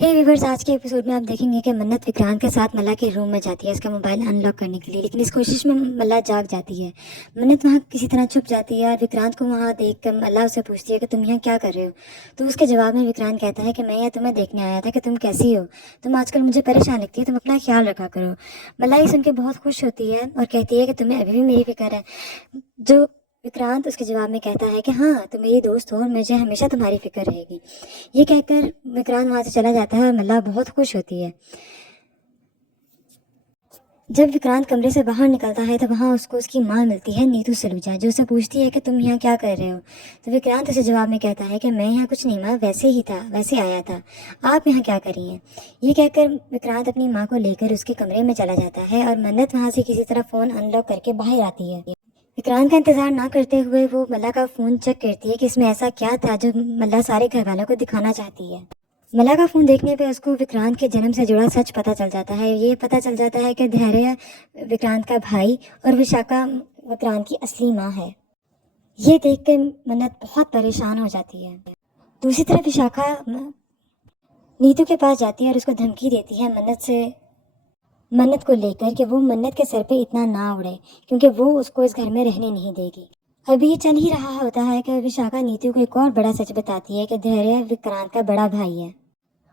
हे viewers, आज के episode में आप देखेंगे कि मन्नत विक्रांत के साथ मल्ला के रूम में जाती है उसका मोबाइल अनलॉक करने के लिए, लेकिन इस कोशिश में मल्ला जाग जाती है। मन्नत वहाँ किसी तरह छुप जाती है और विक्रांत को वहाँ देखकर मल्ला उससे पूछती है कि तुम यहाँ क्या कर रहे हो। तो उसके जवाब में विक्रांत कहता है कि मैं यहाँ तुम्हें देखने आया था कि तुम कैसी हो। तुम आजकल मुझे परेशान लगती है, तुम अपना ख्याल रखा करो। मल्ला ये सुन के बहुत खुश होती है और कहती है कि तुम्हें अभी भी मेरी फिक्र है। जो विक्रांत उसके जवाब में कहता है कि हाँ, तुम मेरी दोस्त हो और मुझे हमेशा तुम्हारी फिक्र रहेगी। ये कहकर विक्रांत वहां से चला जाता है और मल्ला बहुत खुश होती है। जब विक्रांत कमरे से बाहर निकलता है तो वहाँ उसको उसकी माँ मिलती है, नीतू सलूजा, जो उसे पूछती है कि तुम यहाँ क्या कर रहे हो। तो विक्रांत उसे जवाब में कहता है कि मैं यहाँ कुछ नहीं माँ, वैसे ही था, वैसे आया था। आप यहाँ क्या कर रही हैं। ये कहकर विक्रांत अपनी माँ को लेकर उसके कमरे में चला जाता है और मन्नत वहाँ से किसी तरह फ़ोन अनलॉक करके बाहर आती है। विक्रांत का इंतजार ना करते हुए वो मल्ला का फ़ोन चेक करती है कि इसमें ऐसा क्या था जो मल्ला सारे घर वालों को दिखाना चाहती है। मला का फ़ोन देखने पे उसको विक्रांत के जन्म से जुड़ा सच पता चल जाता है। ये पता चल जाता है कि धैर्य विक्रांत का भाई और विशाखा विक्रांत की असली माँ है। ये देख कर मन्नत बहुत परेशान हो जाती है। दूसरी तरफ विशाखा नीतू के पास जाती है और उसको धमकी देती है मन्नत को लेकर कि वो मन्नत के सर पे इतना ना उड़े, क्योंकि वो उसको इस घर में रहने नहीं देगी। अभी ये चल ही रहा होता है कि विशाखा नीतू को एक और बड़ा सच बताती है कि धैर्य विक्रांत का बड़ा भाई है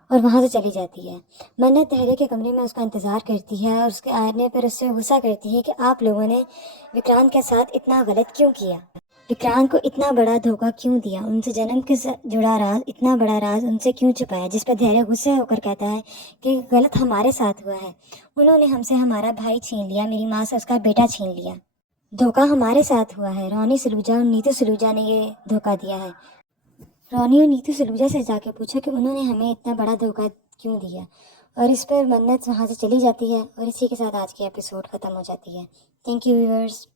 और वहाँ से चली जाती है। मन्नत धैर्य के कमरे में उसका इंतज़ार करती है और उसके आने पर उससे गुस्सा करती है कि आप लोगों ने विक्रांत के साथ इतना गलत क्यों किया, विक्रांत को इतना बड़ा धोखा क्यों दिया, उनसे जन्म के जुड़ा राज, इतना बड़ा राज उनसे क्यों छुपाया। जिस पर धैर्य गुस्से होकर कहता है कि गलत हमारे साथ हुआ है, उन्होंने हमसे हमारा भाई छीन लिया, मेरी माँ से उसका बेटा छीन लिया। धोखा हमारे साथ हुआ है, रोनी सलूजा और नीतू सलूजा ने ये धोखा दिया है। रोनी और नीतू सलूजा से जाके पूछा कि उन्होंने हमें इतना बड़ा धोखा क्यों दिया। और इस पर मन्नत वहाँ से चली जाती है और इसी के साथ आज की एपिसोड ख़त्म हो जाती है। Thank you viewers.